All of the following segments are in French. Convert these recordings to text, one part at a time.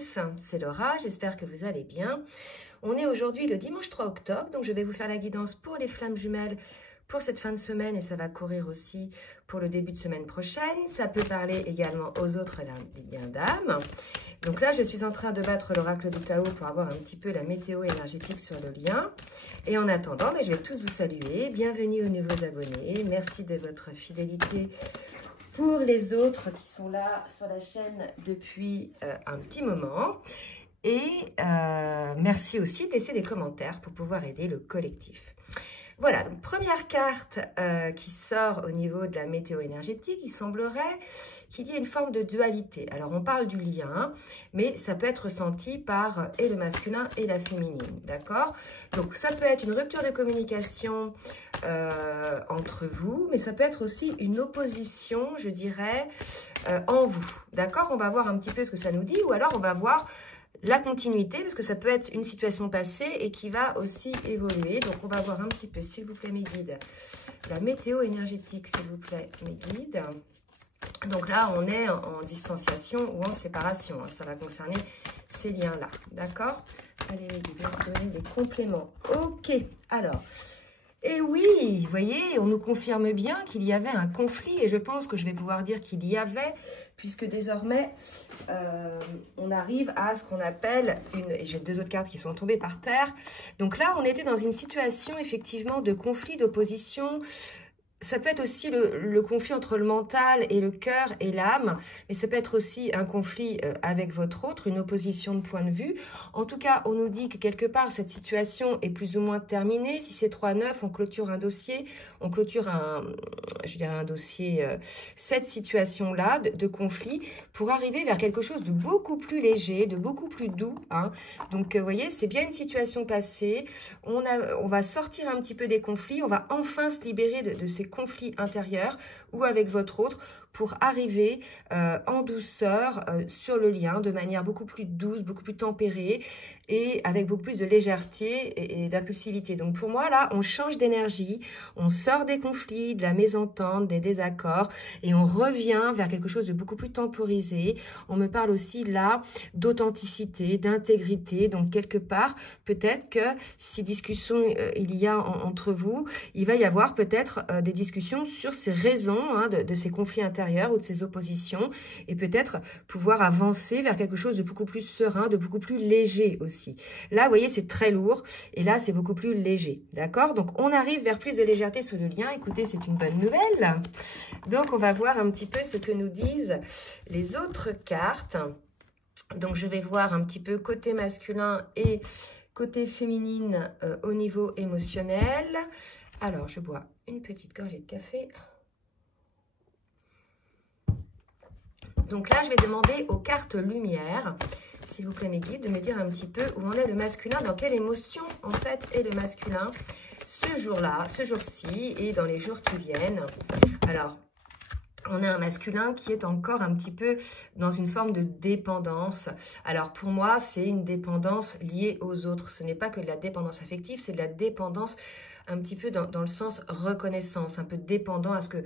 tous, c'est Laura, j'espère que vous allez bien. On est aujourd'hui le dimanche 3 octobre, donc je vais vous faire la guidance pour les flammes jumelles pour cette fin de semaine et ça va courir aussi pour le début de semaine prochaine. Ça peut parler également aux autres liens d'âme. Donc là, je suis en train de battre l'oracle du Tao pour avoir un petit peu la météo énergétique sur le lien. Et en attendant, je vais tous vous saluer. Bienvenue aux nouveaux abonnés. Merci de votre fidélité pour les autres qui sont là sur la chaîne depuis un petit moment. Et merci aussi de laisser des commentaires pour pouvoir aider le collectif. Voilà, donc première carte qui sort au niveau de la météo énergétique, il semblerait qu'il y ait une forme de dualité. Alors on parle du lien, mais ça peut être ressenti par et le masculin et la féminine, d'accord? Donc ça peut être une rupture de communication entre vous, mais ça peut être aussi une opposition, je dirais, en vous, d'accord? On va voir un petit peu ce que ça nous dit, ou alors on va voir la continuité, parce que ça peut être une situation passée et qui va aussi évoluer. Donc, on va voir un petit peu, s'il vous plaît, mes guides, la météo énergétique, s'il vous plaît, mes guides. Donc là, on est en distanciation ou en séparation. Hein. Ça va concerner ces liens-là, d'accord? Allez, mes guides, on va se donner des compléments. Ok, alors... Et oui, vous voyez, on nous confirme bien qu'il y avait un conflit et je pense que je vais pouvoir dire qu'il y avait, puisque désormais, on arrive à ce qu'on appelle une... Et j'ai deux autres cartes qui sont tombées par terre. Donc là, on était dans une situation, effectivement, de conflit, d'opposition. Ça peut être aussi le conflit entre le mental et le cœur et l'âme, mais ça peut être aussi un conflit avec votre autre, une opposition de point de vue. En tout cas, on nous dit que quelque part, cette situation est plus ou moins terminée. Si c'est 3-9, on clôture un dossier, on clôture un dossier, cette situation-là de conflit, pour arriver vers quelque chose de beaucoup plus léger, de beaucoup plus doux. Hein. Donc, vous voyez, c'est bien une situation passée. On va sortir un petit peu des conflits, on va enfin se libérer de ces conflit intérieur ou avec votre autre pour arriver en douceur sur le lien de manière beaucoup plus douce, beaucoup plus tempérée et avec beaucoup plus de légèreté et d'impulsivité. Donc pour moi là, on change d'énergie, on sort des conflits, de la mésentente, des désaccords et on revient vers quelque chose de beaucoup plus temporisé. On me parle aussi là d'authenticité, d'intégrité. Donc quelque part, peut-être que si discussion il y a entre vous, il va y avoir peut-être des discussions sur ces raisons hein, de ces conflits intérieurs ou de ces oppositions et peut-être pouvoir avancer vers quelque chose de beaucoup plus serein, de beaucoup plus léger aussi. Là, vous voyez, c'est très lourd et là, c'est beaucoup plus léger, d'accord? Donc, on arrive vers plus de légèreté sur le lien. Écoutez, c'est une bonne nouvelle. Donc, on va voir un petit peu ce que nous disent les autres cartes. Donc, je vais voir un petit peu côté masculin et côté féminine au niveau émotionnel. Alors, je bois une petite gorgée de café. Donc là, je vais demander aux cartes lumière, s'il vous plaît mes guides, de me dire un petit peu où en est le masculin, dans quelle émotion en fait est le masculin ce jour-là, ce jour-ci et dans les jours qui viennent. Alors, on a un masculin qui est encore un petit peu dans une forme de dépendance. Alors pour moi, c'est une dépendance liée aux autres. Ce n'est pas que de la dépendance affective, c'est de la dépendance un petit peu dans le sens reconnaissance, un peu dépendant à ce que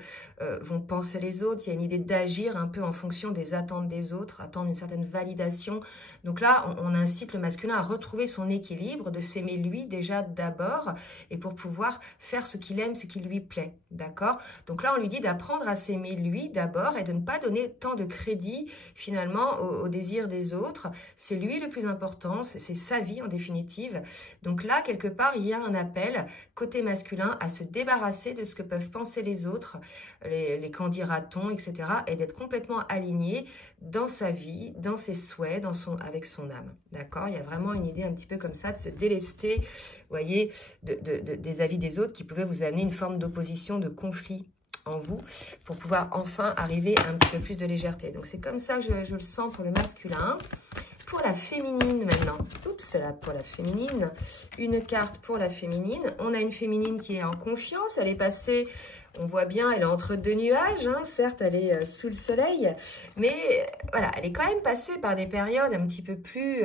vont penser les autres. Il y a une idée d'agir un peu en fonction des attentes des autres, attendre une certaine validation. Donc là, on incite le masculin à retrouver son équilibre, de s'aimer lui déjà d'abord, et pour pouvoir faire ce qu'il aime, ce qui lui plaît, d'accord? Donc là, on lui dit d'apprendre à s'aimer lui d'abord et de ne pas donner tant de crédit finalement au désir des autres. C'est lui le plus important, c'est sa vie en définitive. Donc là, quelque part, il y a un appel côté masculin à se débarrasser de ce que peuvent penser les autres, les qu'en dira-t-on, etc. et d'être complètement aligné dans sa vie, dans ses souhaits, avec son âme. D'accord? Il y a vraiment une idée un petit peu comme ça de se délester, vous voyez, des avis des autres qui pouvaient vous amener une forme d'opposition, de conflit en vous pour pouvoir enfin arriver à un petit peu plus de légèreté. Donc c'est comme ça que je le sens pour le masculin. Pour la féminine maintenant, oups là, pour la féminine, une carte pour la féminine. On a une féminine qui est en confiance, elle est passée, on voit bien, elle est entre deux nuages, hein. Certes elle est sous le soleil, mais voilà, elle est quand même passée par des périodes un petit peu plus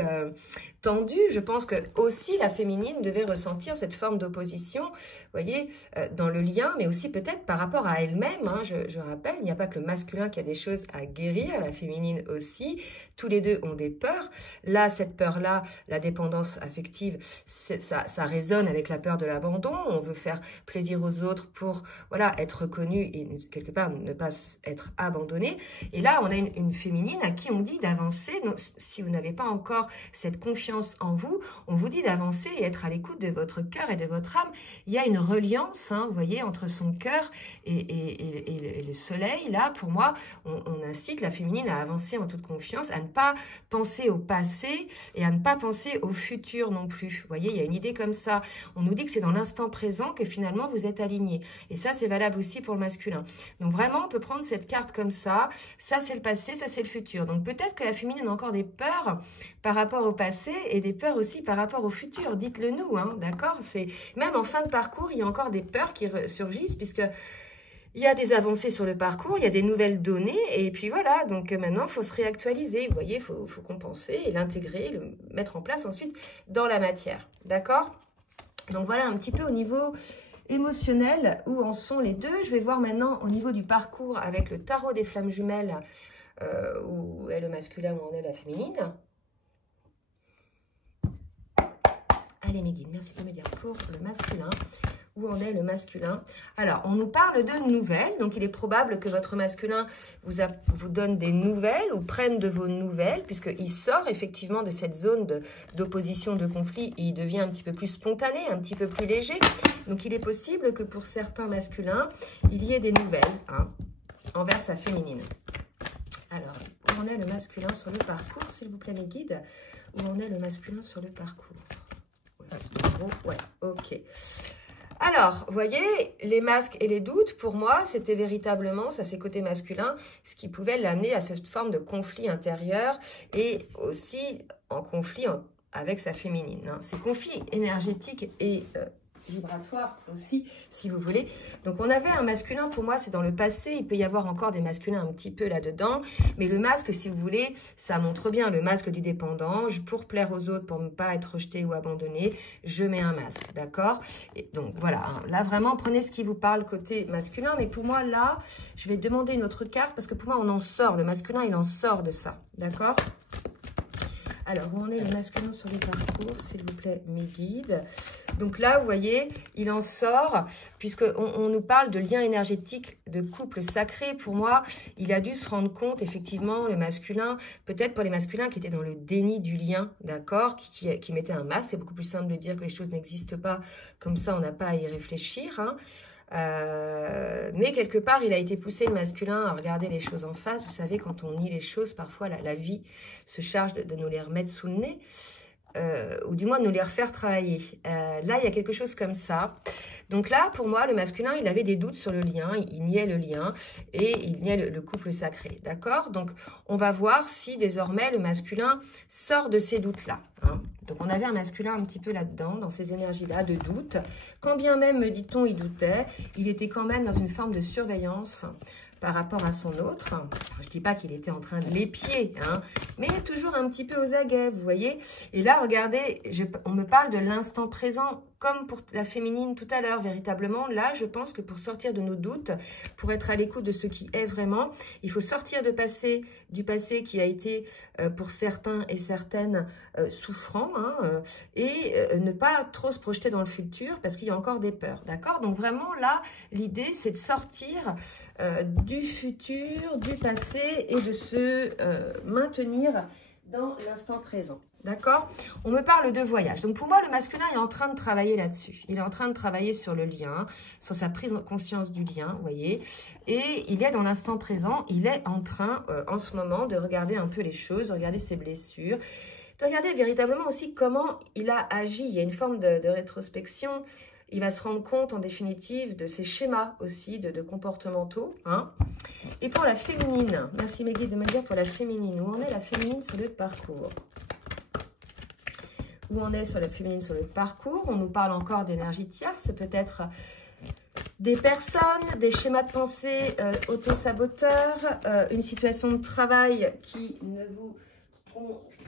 tendu. Je pense que aussi la féminine devait ressentir cette forme d'opposition, vous voyez, dans le lien, mais aussi peut-être par rapport à elle-même. Hein. Je rappelle, il n'y a pas que le masculin qui a des choses à guérir, la féminine aussi. Tous les deux ont des peurs. Là, cette peur-là, la dépendance affective, ça résonne avec la peur de l'abandon. On veut faire plaisir aux autres pour, voilà, être reconnu et quelque part ne pas être abandonné. Et là, on a une féminine à qui on dit d'avancer. Si vous n'avez pas encore cette confiance en vous, on vous dit d'avancer et être à l'écoute de votre cœur et de votre âme. Il y a une reliance, hein, vous voyez, entre son cœur et le soleil. Là, pour moi, on incite la féminine à avancer en toute confiance, à ne pas penser au passé et à ne pas penser au futur non plus. Vous voyez, il y a une idée comme ça. On nous dit que c'est dans l'instant présent que finalement vous êtes aligné. Et ça, c'est valable aussi pour le masculin. Donc vraiment, on peut prendre cette carte comme ça. Ça, c'est le passé, ça, c'est le futur. Donc peut-être que la féminine a encore des peurs par rapport au passé et des peurs aussi par rapport au futur. Dites-le nous, hein, d'accord? Même en fin de parcours, il y a encore des peurs qui surgissent puisque il y a des avancées sur le parcours, il y a des nouvelles données et puis voilà. Donc maintenant, il faut se réactualiser. Vous voyez, il faut compenser et l'intégrer, le mettre en place ensuite dans la matière. D'accord? Donc voilà un petit peu au niveau émotionnel où en sont les deux. Je vais voir maintenant au niveau du parcours avec le tarot des flammes jumelles où est le masculin, où en est la féminine. Allez mes guides, merci de me dire pour le masculin. Où en est le masculin? Alors, on nous parle de nouvelles. Donc, il est probable que votre masculin vous donne des nouvelles ou prenne de vos nouvelles, puisqu'il sort effectivement de cette zone d'opposition, de conflit. Et il devient un petit peu plus spontané, un petit peu plus léger. Donc, il est possible que pour certains masculins, il y ait des nouvelles hein, envers sa féminine. Alors, où en est le masculin sur le parcours, s'il vous plaît, mes guides? Où en est le masculin sur le parcours? Ouais, ok. Alors, vous voyez, les masques et les doutes, pour moi, c'était véritablement, ça c'est côté masculin, ce qui pouvait l'amener à cette forme de conflit intérieur et aussi en conflit avec sa féminine. Hein. Ces conflits énergétiques et vibratoire aussi, si vous voulez. Donc, on avait un masculin, pour moi, c'est dans le passé. Il peut y avoir encore des masculins un petit peu là-dedans. Mais le masque, si vous voulez, ça montre bien le masque du dépendant. Pour plaire aux autres, pour ne pas être rejeté ou abandonné, je mets un masque, d'accord? Et donc, voilà. Hein. Là, vraiment, prenez ce qui vous parle côté masculin. Mais pour moi, là, je vais demander une autre carte parce que pour moi, on en sort. Le masculin, il en sort de ça, d'accord? Alors, où en est le masculin sur le parcours, s'il vous plaît, mes guides? Donc là, vous voyez, il en sort, puisqu'on nous parle de lien énergétique, de couple sacré. Pour moi, il a dû se rendre compte, effectivement, le masculin, peut-être pour les masculins qui étaient dans le déni du lien, d'accord, qui mettaient un masque. C'est beaucoup plus simple de dire que les choses n'existent pas, comme ça, on n'a pas à y réfléchir, hein. Mais quelque part, il a été poussé, le masculin, à regarder les choses en face. Vous savez, quand on nie les choses, parfois la vie se charge de nous les remettre sous le nez, ou du moins de nous les refaire travailler. Là, il y a quelque chose comme ça. Donc là, pour moi, le masculin, il avait des doutes sur le lien, il niait le lien et il niait le couple sacré, d'accord? Donc, on va voir si désormais le masculin sort de ces doutes-là. Hein. Donc, on avait un masculin un petit peu là-dedans, dans ces énergies-là de doute. Quand bien même, me dit-on, il doutait, il était quand même dans une forme de surveillance par rapport à son autre. Je ne dis pas qu'il était en train de l'épier, hein, mais toujours un petit peu aux aguets, vous voyez. Et là, regardez, on me parle de l'instant présent, comme pour la féminine tout à l'heure, véritablement. Là, je pense que pour sortir de nos doutes, pour être à l'écoute de ce qui est vraiment, il faut sortir du passé qui a été, pour certains et certaines, souffrant, hein, et ne pas trop se projeter dans le futur, parce qu'il y a encore des peurs, d'accord? Donc vraiment, là, l'idée, c'est de sortir du futur, du passé, et de se maintenir dans l'instant présent. D'accord? On me parle de voyage. Donc, pour moi, le masculin est en train de travailler là-dessus. Il est en train de travailler sur le lien, sur sa prise de conscience du lien, vous voyez. Et il est dans l'instant présent. Il est en train, en ce moment, de regarder un peu les choses, de regarder ses blessures, de regarder véritablement aussi comment il a agi. Il y a une forme de rétrospection. Il va se rendre compte, en définitive, de ses schémas aussi, de comportementaux. Hein. Et pour la féminine, merci mes guides de me dire pour la féminine, où en est la féminine sur le parcours? Où on est sur la féminine sur le parcours? On nous parle encore d'énergie tierce, peut-être des personnes, des schémas de pensée auto-saboteurs, une situation de travail qui ne vous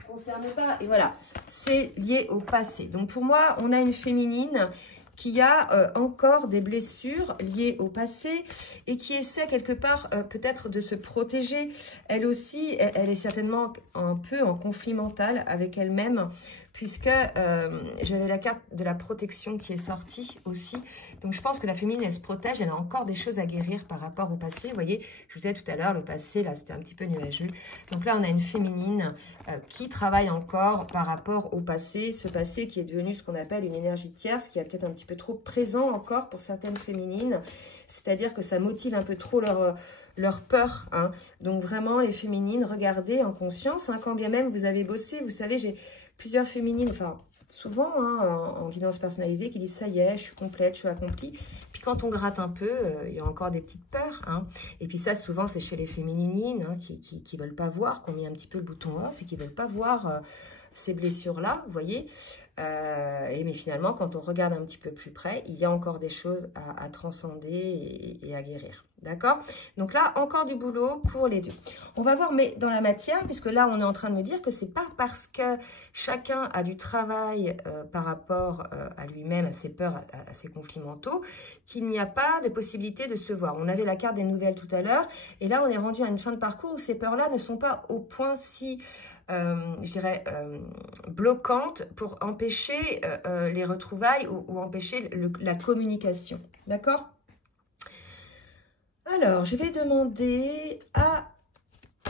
concerne pas. Et voilà, c'est lié au passé. Donc pour moi, on a une féminine qui a encore des blessures liées au passé et qui essaie quelque part peut-être de se protéger. Elle aussi, elle est certainement un peu en conflit mental avec elle-même, puisque j'avais la carte de la protection qui est sortie aussi. Donc, je pense que la féminine, elle se protège. Elle a encore des choses à guérir par rapport au passé. Vous voyez, je vous disais tout à l'heure, le passé, là, c'était un petit peu nuageux. Donc là, on a une féminine qui travaille encore par rapport au passé. Ce passé qui est devenu ce qu'on appelle une énergie tierce, qui est peut-être un petit peu trop présent encore pour certaines féminines. C'est-à-dire que ça motive un peu trop leur peur. Hein. Donc, vraiment, les féminines, regardez en conscience. Hein, quand bien même vous avez bossé, vous savez, j'ai plusieurs féminines, enfin souvent en guidance personnalisée, qui disent ça y est, je suis complète, je suis accomplie. Puis quand on gratte un peu, il y a encore des petites peurs. Hein. Et puis ça, souvent, c'est chez les féminines hein, qui veulent pas voir, qui ont mis un petit peu le bouton off et qui veulent pas voir ces blessures-là, vous voyez. Mais finalement, quand on regarde un petit peu plus près, il y a encore des choses à transcender et à guérir. D'accord? Donc là, encore du boulot pour les deux. On va voir, mais dans la matière, puisque là, on est en train de me dire que c'est pas parce que chacun a du travail par rapport à lui-même, à ses peurs, à ses conflits mentaux, qu'il n'y a pas de possibilité de se voir. On avait la carte des nouvelles tout à l'heure, et là, on est rendu à une fin de parcours où ces peurs-là ne sont pas au point si, je dirais, bloquantes pour empêcher les retrouvailles ou empêcher la communication. D'accord? Alors, je vais demander à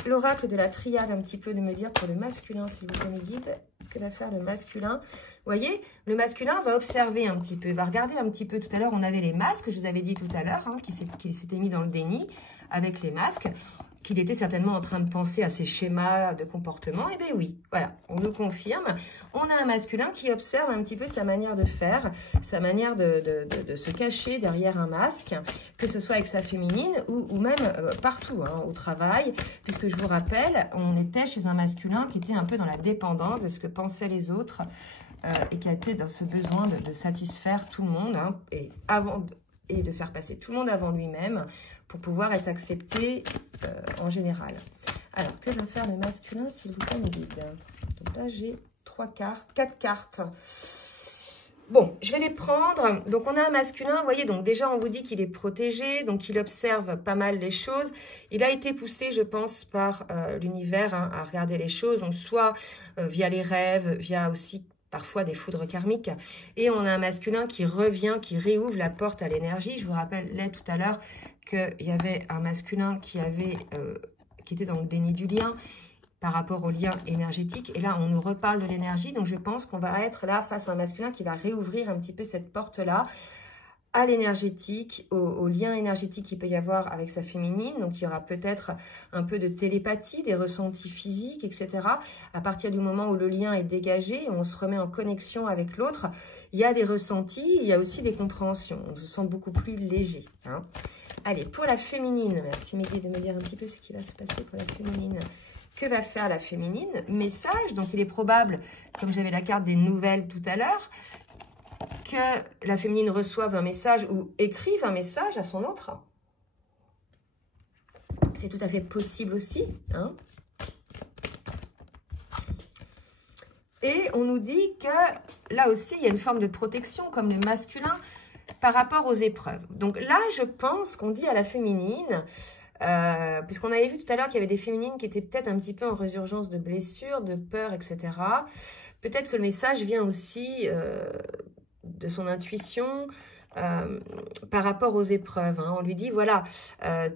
l'oracle de la triade un petit peu de me dire pour le masculin, s'il vous plaît, mes guides, que va faire le masculin. Vous voyez, le masculin va observer un petit peu, va regarder un petit peu. Tout à l'heure, on avait les masques, je vous avais dit tout à l'heure, hein, qu'il s'était mis dans le déni avec les masques, qu'il était certainement en train de penser à ses schémas de comportement. Eh bien oui, voilà, on nous confirme. On a un masculin qui observe un petit peu sa manière de faire, sa manière de se cacher derrière un masque, que ce soit avec sa féminine ou même partout, hein, au travail, puisque je vous rappelle, on était chez un masculin qui était un peu dans la dépendance de ce que pensaient les autres et qui a été dans ce besoin de satisfaire tout le monde, hein, et de faire passer tout le monde avant lui-même pour pouvoir être accepté en général. Alors, que va faire le masculin, s'il vous plaît, mes guides? Donc là, j'ai 4 cartes. Bon, je vais les prendre. Donc, on a un masculin, vous voyez, donc déjà, on vous dit qu'il est protégé, donc il observe pas mal les choses. Il a été poussé, je pense, par l'univers hein, à regarder les choses, donc soit via les rêves, via aussi parfois des foudres karmiques. Et on a un masculin qui revient, qui réouvre la porte à l'énergie. Je vous rappelais tout à l'heure qu'il y avait un masculin qui était dans le déni du lien par rapport au lien énergétique. Et là, on nous reparle de l'énergie. Donc, je pense qu'on va être là face à un masculin qui va réouvrir un petit peu cette porte-là à l'énergétique, au lien énergétique qu'il peut y avoir avec sa féminine. Donc, il y aura peut-être un peu de télépathie, des ressentis physiques, etc. À partir du moment où le lien est dégagé, on se remet en connexion avec l'autre, il y a des ressentis, il y a aussi des compréhensions. On se sent beaucoup plus léger. Hein. Allez, pour la féminine, merci Mehdi de me dire un petit peu ce qui va se passer pour la féminine. Que va faire la féminine? Message, donc il est probable, comme j'avais la carte des nouvelles tout à l'heure, que la féminine reçoive un message ou écrive un message à son autre. C'est tout à fait possible aussi. Hein. Et on nous dit que là aussi, il y a une forme de protection, comme le masculin, par rapport aux épreuves. Donc là, je pense qu'on dit à la féminine, puisqu'on avait vu tout à l'heure qu'il y avait des féminines qui étaient peut-être un petit peu en résurgence de blessures, de peurs, etc. Peut-être que le message vient aussi de son intuition par rapport aux épreuves. Hein. On lui dit, voilà,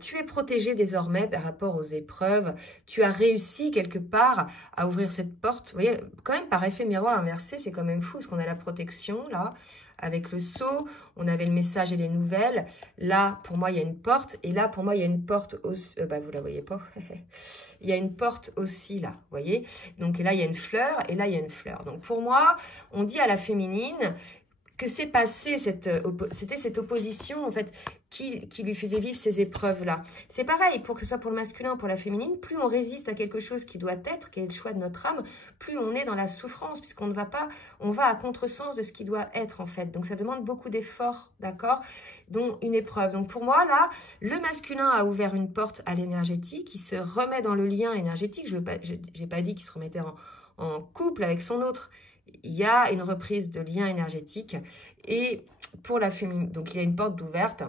tu es protégé désormais par rapport aux épreuves. Tu as réussi quelque part à ouvrir cette porte. Vous voyez, quand même, par effet miroir inversé, c'est quand même fou, parce qu'on a la protection, là, avec le sceau, on avait le message et les nouvelles. Là, pour moi, il y a une porte. Et là, pour moi, il y a une porte aussi. Vous la voyez pas. Il y a une porte aussi, là. Vous voyez. Donc là, il y a une fleur. Et là, il y a une fleur. Donc pour moi, on dit à la féminine, que c'est passé, c'était cette opposition en fait qui lui faisait vivre ces épreuves-là. C'est pareil, pour que ce soit pour le masculin, pour la féminine, plus on résiste à quelque chose qui doit être, qui est le choix de notre âme, plus on est dans la souffrance, puisqu'on ne va pas, on va à contresens de ce qui doit être en fait. Donc ça demande beaucoup d'efforts, d'accord, dont une épreuve. Donc pour moi là, le masculin a ouvert une porte à l'énergétique, il se remet dans le lien énergétique. Je n'ai pas dit qu'il se remettait en couple avec son autre. Il y a une reprise de lien énergétique et pour la féminine, donc il y a une porte d'ouverte.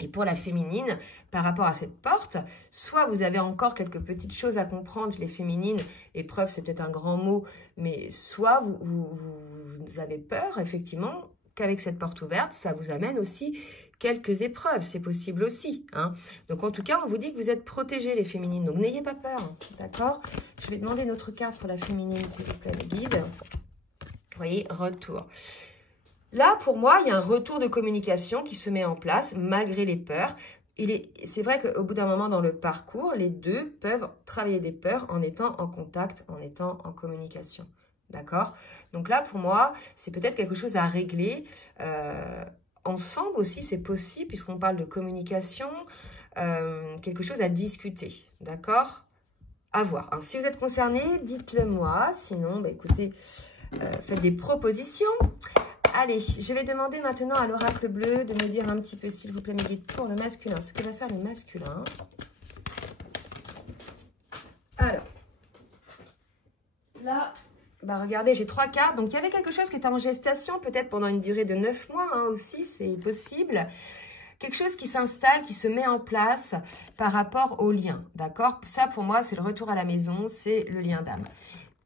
Et pour la féminine, par rapport à cette porte, soit vous avez encore quelques petites choses à comprendre, les féminines, épreuve c'est peut-être un grand mot, mais soit vous avez peur effectivement qu'avec cette porte ouverte, ça vous amène aussi quelques épreuves, c'est possible aussi. Hein. Donc en tout cas, on vous dit que vous êtes protégés les féminines, donc n'ayez pas peur, d'accord? Je vais demander notre carte pour la féminine, s'il vous plaît, les guides. Vous voyez, retour. Là, pour moi, il y a un retour de communication qui se met en place malgré les peurs. C'est vrai qu'au bout d'un moment dans le parcours, les deux peuvent travailler des peurs en étant en contact, en étant en communication. D'accord? Donc là, pour moi, c'est peut-être quelque chose à régler. Ensemble aussi, c'est possible, puisqu'on parle de communication, quelque chose à discuter. D'accord? À voir. Alors, si vous êtes concerné, dites-le moi. Sinon, bah, écoutez, faites des propositions. Allez, je vais demander maintenant à l'oracle bleu de me dire un petit peu, s'il vous plaît, mes guides, pour le masculin. Ce que va faire le masculin. Alors, là, bah regardez, j'ai 3 cartes. Donc, il y avait quelque chose qui était en gestation, peut-être pendant une durée de 9 mois hein, aussi, c'est possible. Quelque chose qui s'installe, qui se met en place par rapport au lien, d'accord? Ça, pour moi, c'est le retour à la maison, c'est le lien d'âme.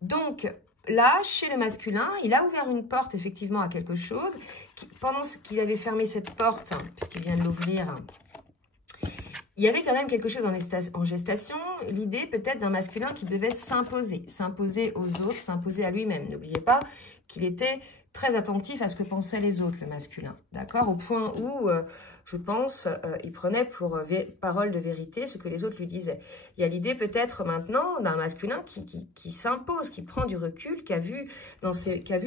Donc, là, chez le masculin, il a ouvert une porte, effectivement, à quelque chose. Pendant qu'il avait fermé cette porte, puisqu'il vient de l'ouvrir, il y avait quand même quelque chose en gestation. L'idée, peut-être, d'un masculin qui devait s'imposer aux autres, s'imposer à lui-même. N'oubliez pas qu'il était très attentif à ce que pensaient les autres, le masculin. D'accord? Au point où, je pense, il prenait pour parole de vérité ce que les autres lui disaient. Il y a l'idée peut-être maintenant d'un masculin qui s'impose, qui prend du recul, qui a vu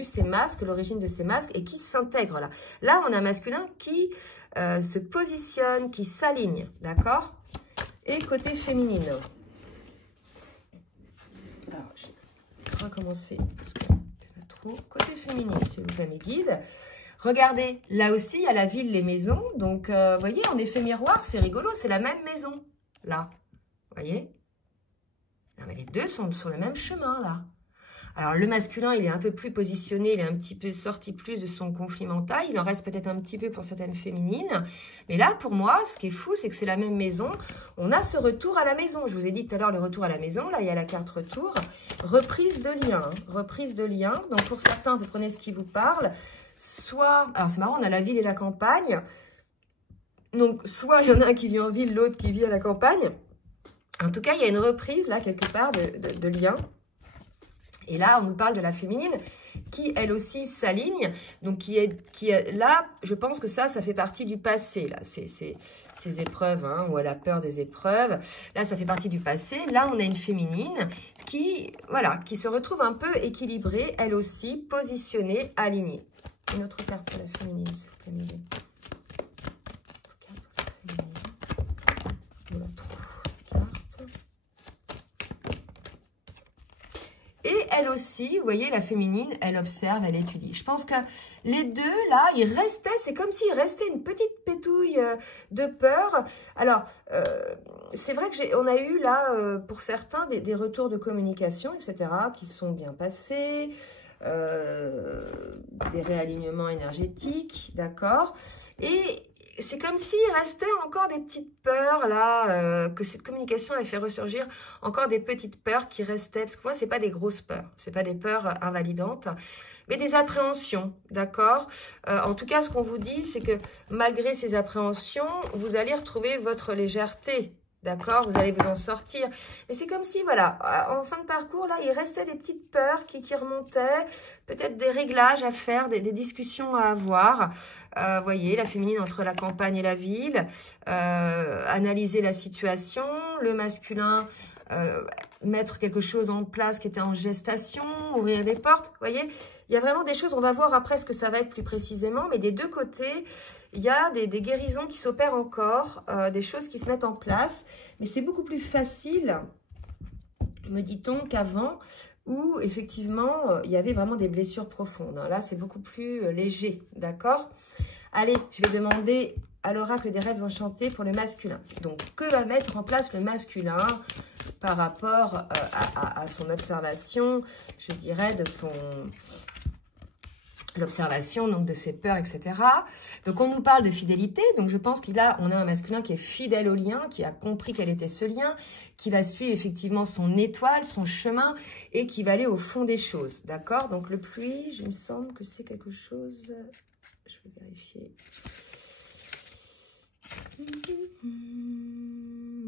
ses masques, l'origine de ses masques, et qui s'intègre là. Là, on a un masculin qui se positionne, qui s'aligne. D'accord? Et côté féminine. Alors, je vais recommencer parce que côté féminin, s'il vous plaît, mes guides. Regardez, là aussi, il y a la ville, les maisons. Donc, vous voyez, en effet miroir, c'est rigolo, c'est la même maison, là. Vous voyez? Non, mais les deux sont sur le même chemin, là. Alors, le masculin, il est un peu plus positionné, il est un petit peu sorti plus de son conflit mental. Il en reste peut-être un petit peu pour certaines féminines. Mais là, pour moi, ce qui est fou, c'est que c'est la même maison. On a ce retour à la maison. Je vous ai dit tout à l'heure, le retour à la maison. Là, il y a la carte retour. Reprise de lien. Hein. Reprise de lien. Donc, pour certains, vous prenez ce qui vous parle. Soit, alors c'est marrant, on a la ville et la campagne. Donc, soit il y en a un qui vit en ville, l'autre qui vit à la campagne. En tout cas, il y a une reprise, là, quelque part, de lien. Et là, on nous parle de la féminine qui, elle aussi, s'aligne. Donc, qui est là, je pense que ça fait partie du passé. Là, ces épreuves, hein, où elle a peur des épreuves. Là, ça fait partie du passé. Là, on a une féminine qui, voilà, qui se retrouve un peu équilibrée, elle aussi, positionnée, alignée. Une autre carte pour la féminine, s'il vous plaît, Miguel. On la trouve, carte. Et elle aussi, vous voyez, la féminine, elle observe, elle étudie. Je pense que les deux, là, ils restaient, c'est comme s'il restait une petite pétouille de peur. Alors, c'est vrai qu'on a eu là, pour certains, des retours de communication, etc., qui sont bien passés, des réalignements énergétiques, d'accord? Et c'est comme s'il restait encore des petites peurs, là, que cette communication avait fait ressurgir, encore des petites peurs qui restaient, parce que moi, c'est pas des grosses peurs, c'est pas des peurs invalidantes, mais des appréhensions, d'accord? En tout cas, ce qu'on vous dit, c'est que malgré ces appréhensions, vous allez retrouver votre légèreté, d'accord? Vous allez vous en sortir. Mais c'est comme si, voilà, en fin de parcours, là, il restait des petites peurs qui remontaient, peut-être des réglages à faire, des discussions à avoir. Vous voyez, la féminine entre la campagne et la ville, analyser la situation, le masculin, mettre quelque chose en place qui était en gestation, ouvrir des portes, vous voyez, il y a vraiment des choses, on va voir après ce que ça va être plus précisément, mais des deux côtés, il y a des guérisons qui s'opèrent encore, des choses qui se mettent en place, mais c'est beaucoup plus facile, me dit-on, qu'avant, où effectivement, il y avait vraiment des blessures profondes. Là, c'est beaucoup plus léger, d'accord? Allez, je vais demander à l'oracle des rêves enchantés pour le masculin. Donc, que va mettre en place le masculin par rapport à son observation, je dirais, de son... l'observation donc de ses peurs, etc. Donc, on nous parle de fidélité. Donc, je pense qu'on a un masculin qui est fidèle au lien, qui a compris quel était ce lien, qui va suivre effectivement son étoile, son chemin et qui va aller au fond des choses. D'accord? Donc, le pluie, je me semble que c'est quelque chose... Je vais vérifier.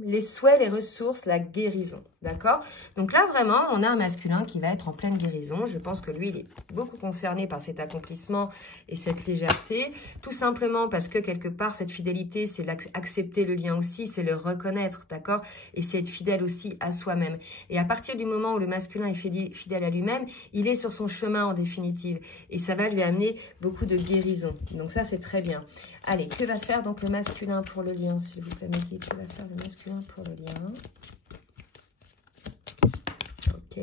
Les souhaits, les ressources, la guérison, d'accord? Donc là, vraiment, on a un masculin qui va être en pleine guérison. Je pense que lui, il est beaucoup concerné par cet accomplissement et cette légèreté, tout simplement parce que quelque part, cette fidélité, c'est accepter le lien aussi, c'est le reconnaître, d'accord? Et c'est être fidèle aussi à soi-même. Et à partir du moment où le masculin est fidèle à lui-même, il est sur son chemin en définitive. Et ça va lui amener beaucoup de guérison. Donc ça, c'est très bien. Allez, que va faire donc le masculin pour le lien, s'il vous plaît, mes guides? Que va faire le masculin pour le lien? Ok.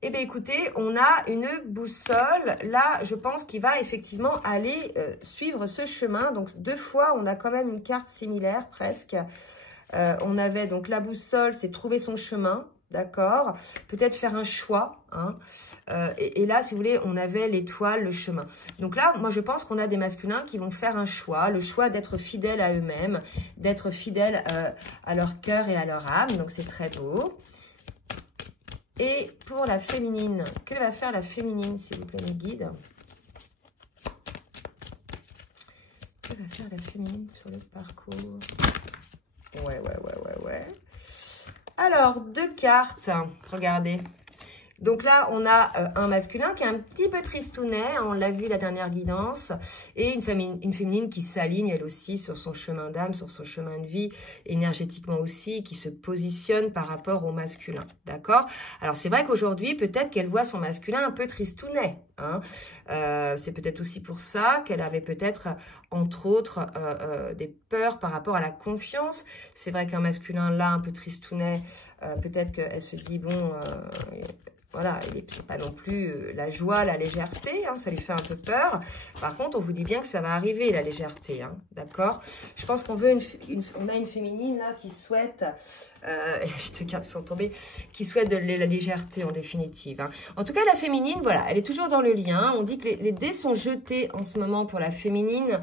Eh bien, écoutez, on a une boussole. Là, je pense qu'il va effectivement aller suivre ce chemin. Donc, deux fois, on a quand même une carte similaire, presque. On avait donc la boussole, c'est trouver son chemin. D'accord, peut-être faire un choix. Hein. Et là, si vous voulez, on avait l'étoile, le chemin. Donc là, moi, je pense qu'on a des masculins qui vont faire un choix. Le choix d'être fidèles à eux-mêmes, d'être fidèles à leur cœur et à leur âme. Donc, c'est très beau. Et pour la féminine, que va faire la féminine, s'il vous plaît, mes guides? Que va faire la féminine sur le parcours? Ouais. Alors, deux cartes, regardez. Donc là, on a un masculin qui est un petit peu tristounet, on l'a vu la dernière guidance, et une féminine qui s'aligne elle aussi sur son chemin d'âme, sur son chemin de vie, énergétiquement aussi, qui se positionne par rapport au masculin, d'accord? Alors c'est vrai qu'aujourd'hui, peut-être qu'elle voit son masculin un peu tristounet, hein. C'est peut-être aussi pour ça qu'elle avait peut-être, entre autres, des peurs par rapport à la confiance. C'est vrai qu'un masculin là, un peu tristounet, peut-être qu'elle se dit, bon... voilà, c'est pas non plus la joie, la légèreté, hein, ça lui fait un peu peur. Par contre, on vous dit bien que ça va arriver, la légèreté, hein, d'accord? Je pense qu'on veut on a une féminine là qui souhaite, je te garde sans tomber, qui souhaite de la légèreté en définitive. Hein. En tout cas, la féminine, voilà, elle est toujours dans le lien. On dit que les dés sont jetés en ce moment pour la féminine.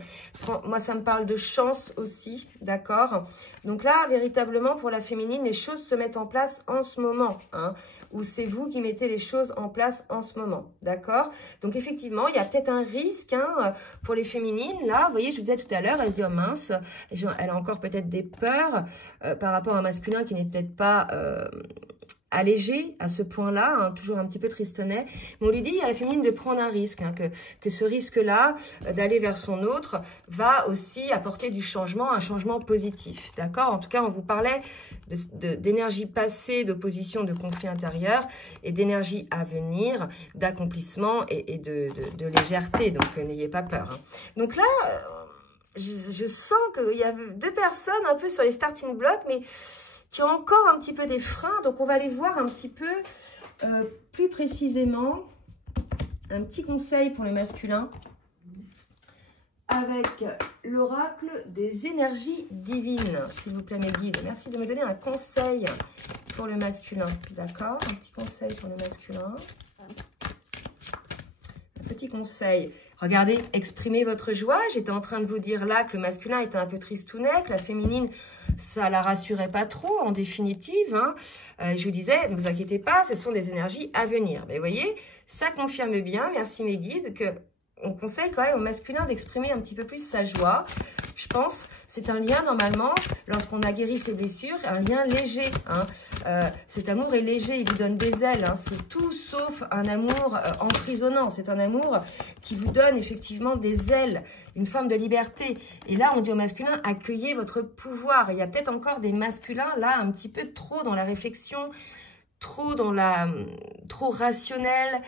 Moi, ça me parle de chance aussi, d'accord? Donc là, véritablement, pour la féminine, les choses se mettent en place en ce moment, hein, où c'est vous qui mettez les choses en place en ce moment, d'accord? Donc, effectivement, il y a peut-être un risque hein, pour les féminines. Là, vous voyez, je vous disais tout à l'heure, elle se dit, oh mince, elle a encore peut-être des peurs par rapport à un masculin qui n'est peut-être pas... allégé à ce point-là, hein, toujours un petit peu tristonnet, mais on lui dit à la féminine de prendre un risque, hein, que ce risque-là, d'aller vers son autre, va aussi apporter du changement, un changement positif, d'accord? En tout cas, on vous parlait d'énergie passée, d'opposition, de conflit intérieur, et d'énergie à venir, d'accomplissement et de légèreté, donc n'ayez pas peur. Hein. Donc là, je sens qu'il y a deux personnes un peu sur les starting blocks, mais... qui ont encore un petit peu des freins. Donc, on va aller voir un petit peu plus précisément un petit conseil pour le masculin avec l'oracle des énergies divines, s'il vous plaît, mes guides. Merci de me donner un conseil pour le masculin, d'accord? Un petit conseil pour le masculin. Un petit conseil. Regardez, exprimez votre joie. J'étais en train de vous dire là que le masculin était un peu tristounet, que la féminine, ça la rassurait pas trop en définitive. Hein. Je vous disais, ne vous inquiétez pas, ce sont des énergies à venir. Mais vous voyez, ça confirme bien, merci mes guides, que on conseille quand même au masculin d'exprimer un petit peu plus sa joie. Je pense, c'est un lien normalement, lorsqu'on a guéri ses blessures, un lien léger. Hein. Cet amour est léger, il vous donne des ailes. Hein. C'est tout sauf un amour emprisonnant. C'est un amour qui vous donne effectivement des ailes, une forme de liberté. Et là, on dit au masculin, accueillez votre pouvoir. Il y a peut-être encore des masculins là, un petit peu trop dans la réflexion, trop rationnel.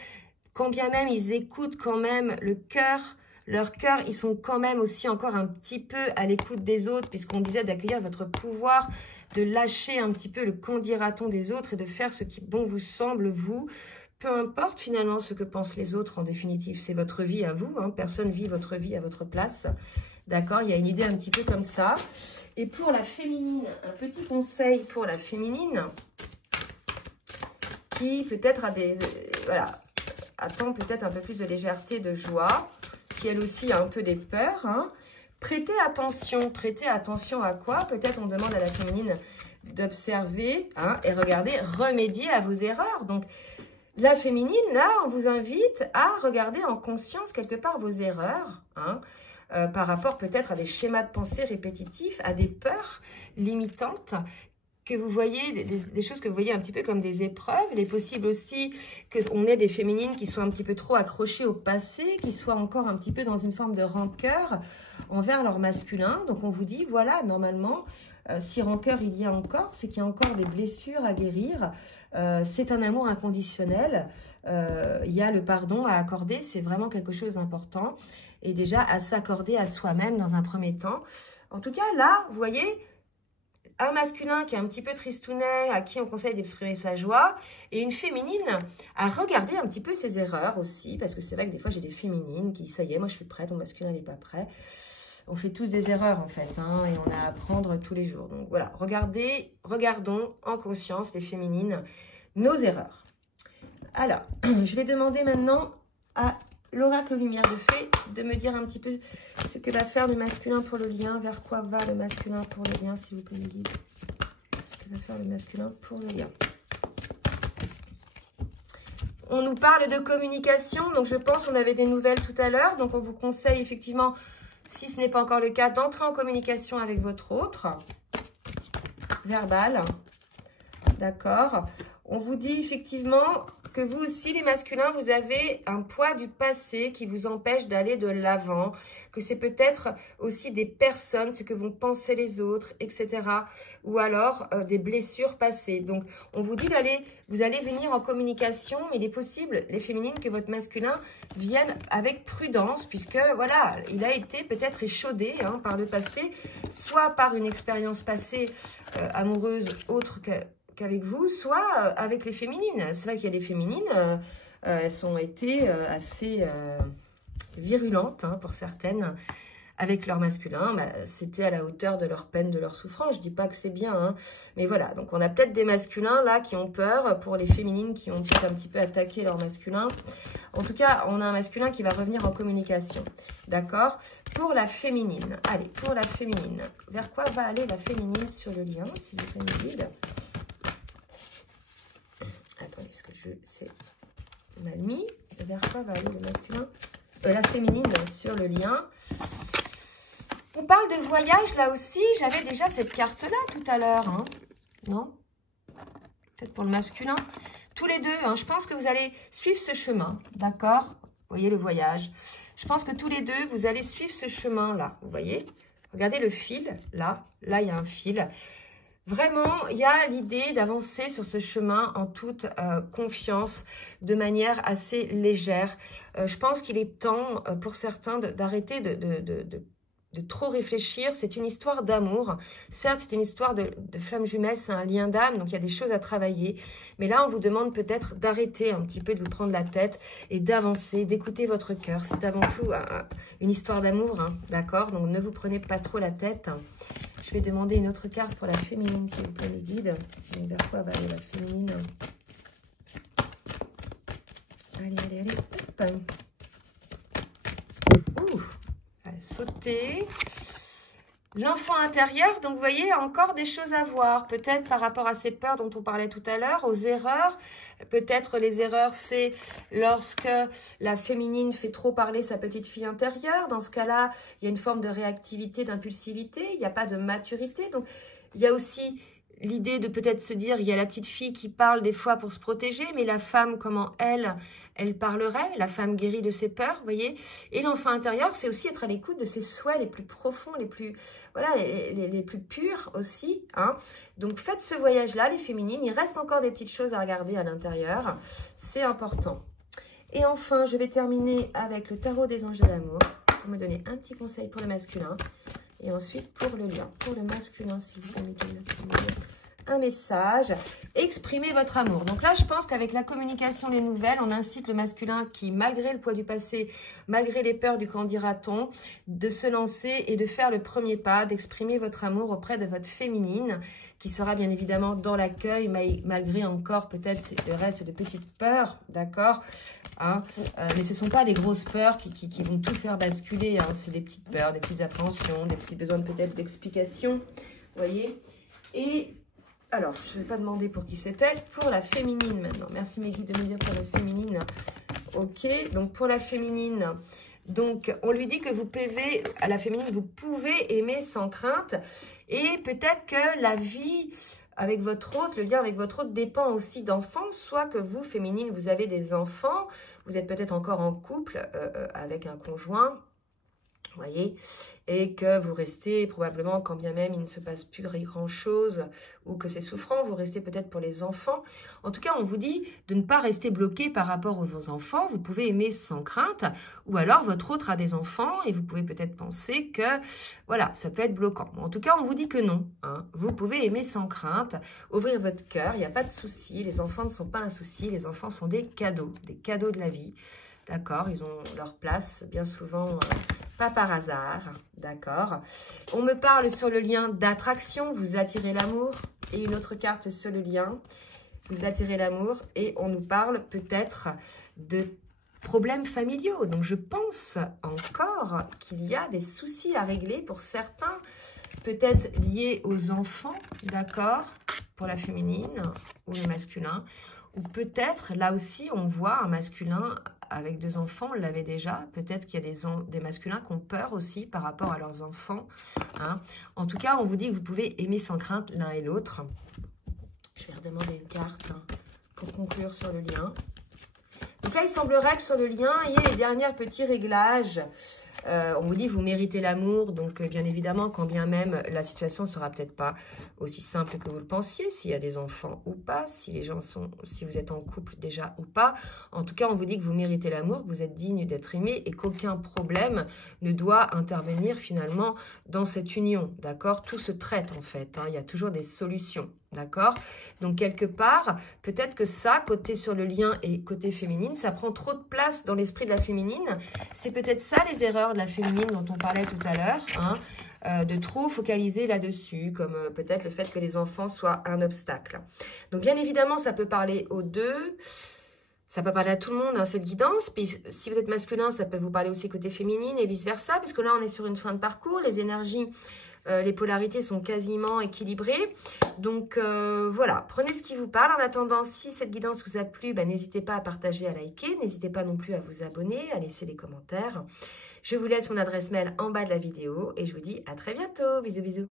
Quand bien même ils écoutent quand même le cœur. Leur cœur, ils sont quand même aussi encore un petit peu à l'écoute des autres, puisqu'on disait d'accueillir votre pouvoir, de lâcher un petit peu le qu'en dira-t-on des autres et de faire ce qui bon vous semble, vous. Peu importe finalement ce que pensent les autres, en définitive, c'est votre vie à vous. Hein. Personne vit votre vie à votre place. D'accord? Il y a une idée un petit peu comme ça. Et pour la féminine, un petit conseil pour la féminine, qui peut-être a des... voilà, attend peut-être un peu plus de légèreté, de joie, qui elle aussi a un peu des peurs. Hein. Prêtez attention à quoi? Peut-être on demande à la féminine d'observer hein, et regarder, remédier à vos erreurs. Donc la féminine, là, on vous invite à regarder en conscience quelque part vos erreurs, hein, par rapport peut-être à des schémas de pensée répétitifs, à des peurs limitantes, que vous voyez, des choses que vous voyez un petit peu comme des épreuves. Il est possible aussi qu'on ait des féminines qui soient un petit peu trop accrochées au passé, qui soient encore un petit peu dans une forme de rancœur envers leur masculin. Donc on vous dit, voilà, normalement, si rancœur il y a encore, c'est qu'il y a encore des blessures à guérir. C'est un amour inconditionnel. Il y a le pardon à accorder, c'est vraiment quelque chose d'important. Et déjà à s'accorder à soi-même dans un premier temps. En tout cas, là, vous voyez... un masculin qui est un petit peu tristounet, à qui on conseille d'exprimer sa joie, et une féminine à regarder un petit peu ses erreurs aussi, parce que c'est vrai que des fois j'ai des féminines qui, ça y est, moi je suis prête, mon masculin n'est pas prêt. On fait tous des erreurs en fait, hein, et on a à apprendre tous les jours. Donc voilà, regardons en conscience les féminines, nos erreurs. Alors, je vais demander maintenant à l'oracle lumière de fée de me dire un petit peu ce que va faire le masculin pour le lien, vers quoi va le masculin pour le lien, s'il vous plaît, les guides. Ce que va faire le masculin pour le lien. On nous parle de communication, donc je pense qu'on avait des nouvelles tout à l'heure, donc on vous conseille effectivement, si ce n'est pas encore le cas, d'entrer en communication avec votre autre, verbal, d'accord. On vous dit effectivement que vous aussi, les masculins, vous avez un poids du passé qui vous empêche d'aller de l'avant, que c'est peut-être aussi des personnes, ce que vont penser les autres, etc. Ou alors des blessures passées. Donc, on vous dit vous allez venir en communication, mais il est possible, les féminines, que votre masculin vienne avec prudence, puisque, voilà, il a été peut-être échaudé hein, par le passé, soit par une expérience passée amoureuse autre qu'avec vous, soit avec les féminines. C'est vrai qu'il y a des féminines, elles ont été assez virulentes hein, pour certaines avec leur masculin. Bah, c'était à la hauteur de leur peine, de leur souffrance. Je dis pas que c'est bien, hein, mais voilà. Donc on a peut-être des masculins là qui ont peur pour les féminines qui ont peut-être un petit peu attaqué leur masculin. En tout cas, on a un masculin qui va revenir en communication. D'accord? Pour la féminine. Allez, pour la féminine. Vers quoi va aller la féminine sur le lien, s'il vous plaît, mes guides? Attendez, parce que c'est mal mis. Vers quoi va aller le masculin, la féminine sur le lien? On parle de voyage là aussi. J'avais déjà cette carte-là tout à l'heure. Hein. Non? Peut-être pour le masculin. Tous les deux, hein, je pense que vous allez suivre ce chemin. D'accord? Vous voyez le voyage. Je pense que tous les deux, vous allez suivre ce chemin-là. Vous voyez? Regardez le fil. Là, il y a un fil. Vraiment, il y a l'idée d'avancer sur ce chemin en toute confiance, de manière assez légère. Je pense qu'il est temps pour certains d'arrêter de trop réfléchir. C'est une histoire d'amour. Certes, c'est une histoire de flamme jumelle, c'est un lien d'âme, donc il y a des choses à travailler. Mais là, on vous demande peut-être d'arrêter un petit peu de vous prendre la tête et d'avancer, d'écouter votre cœur. C'est avant tout une histoire d'amour, hein, d'accord? Donc, ne vous prenez pas trop la tête. Je vais demander une autre carte pour la féminine, s'il vous plaît, les guides. Donc, vers quoi va aller la féminine? Allez, allez, allez. Hop. Ouh. Sauter. L'enfant intérieur, donc vous voyez, encore des choses à voir. Peut-être par rapport à ces peurs dont on parlait tout à l'heure, aux erreurs. Peut-être les erreurs, c'est lorsque la féminine fait trop parler sa petite fille intérieure. Dans ce cas-là, il y a une forme de réactivité, d'impulsivité. Il n'y a pas de maturité. Donc, il y a aussi l'idée de peut-être se dire, il y a la petite fille qui parle des fois pour se protéger, mais la femme, comment elle parlerait, la femme guérie de ses peurs, vous voyez. Et l'enfant intérieur, c'est aussi être à l'écoute de ses souhaits les plus profonds, les plus, voilà, les plus purs aussi, hein. Donc faites ce voyage-là, les féminines, il reste encore des petites choses à regarder à l'intérieur, c'est important. Et enfin, je vais terminer avec le tarot des anges de l'amour, pour me donner un petit conseil pour le masculin. Et ensuite, pour le lien, pour le masculin, si vous mettez le masculin, un message, exprimez votre amour. Donc là, je pense qu'avec la communication, les nouvelles, on incite le masculin qui, malgré le poids du passé, malgré les peurs du qu'en dira-t-on, de se lancer et de faire le premier pas, d'exprimer votre amour auprès de votre féminine, qui sera bien évidemment dans l'accueil, malgré encore peut-être le reste de petites peurs, d'accord, hein, mais ce ne sont pas les grosses peurs qui vont tout faire basculer, hein, c'est des petites peurs, des petites appréhensions, des petits besoins peut-être d'explication, vous voyez. Et alors, je ne vais pas demander pour qui c'était, pour la féminine maintenant. Merci mes guides de me dire pour la féminine. Ok, donc pour la féminine, donc on lui dit que vous pouvez, à la féminine, vous pouvez aimer sans crainte. Et peut-être que la vie avec votre hôte, le lien avec votre hôte dépend aussi d'enfants, soit que vous, féminine, vous avez des enfants, vous êtes peut-être encore en couple avec un conjoint, vous voyez, et que vous restez probablement, quand bien même il ne se passe plus grand-chose ou que c'est souffrant, vous restez peut-être pour les enfants. En tout cas, on vous dit de ne pas rester bloqué par rapport aux enfants. Vous pouvez aimer sans crainte ou alors votre autre a des enfants et vous pouvez peut-être penser que, voilà, ça peut être bloquant. En tout cas, on vous dit que non, hein. Vous pouvez aimer sans crainte, ouvrir votre cœur, il n'y a pas de souci. Les enfants ne sont pas un souci, les enfants sont des cadeaux de la vie. D'accord, ils ont leur place, bien souvent, pas par hasard, d'accord. On me parle sur le lien d'attraction, vous attirez l'amour. Et une autre carte sur le lien, vous attirez l'amour. Et on nous parle peut-être de problèmes familiaux. Donc, je pense encore qu'il y a des soucis à régler pour certains, peut-être liés aux enfants, d'accord, pour la féminine ou le masculin. Ou peut-être, là aussi, on voit un masculin avec 2 enfants, on l'avait déjà. Peut-être qu'il y a des masculins qui ont peur aussi par rapport à leurs enfants, hein. En tout cas, on vous dit que vous pouvez aimer sans crainte l'un et l'autre. Je vais redemander une carte pour conclure sur le lien. Donc là, il semblerait que sur le lien, il y ait les derniers petits réglages. On vous dit, vous méritez l'amour. Donc, bien évidemment, quand bien même la situation ne sera peut-être pas aussi simple que vous le pensiez, s'il y a des enfants ou pas, si vous êtes en couple déjà ou pas. En tout cas, on vous dit que vous méritez l'amour, que vous êtes digne d'être aimé et qu'aucun problème ne doit intervenir finalement dans cette union. D'accord? Tout se traite en fait, hein. Il y a toujours des solutions. D'accord? Donc, quelque part, peut-être que ça, côté sur le lien et côté féminine, ça prend trop de place dans l'esprit de la féminine. C'est peut-être ça, les erreurs de la féminine dont on parlait tout à l'heure, hein, de trop focaliser là-dessus, comme peut-être le fait que les enfants soient un obstacle. Donc, bien évidemment, ça peut parler aux deux. Ça peut parler à tout le monde, hein, cette guidance. Puis, si vous êtes masculin, ça peut vous parler aussi côté féminine et vice-versa, puisque là, on est sur une fin de parcours. Les énergies... les polarités sont quasiment équilibrées. Donc, voilà, prenez ce qui vous parle. En attendant, si cette guidance vous a plu, n'hésitez pas à partager, à liker. N'hésitez pas non plus à vous abonner, à laisser des commentaires. Je vous laisse mon adresse mail en bas de la vidéo et je vous dis à très bientôt. Bisous, bisous.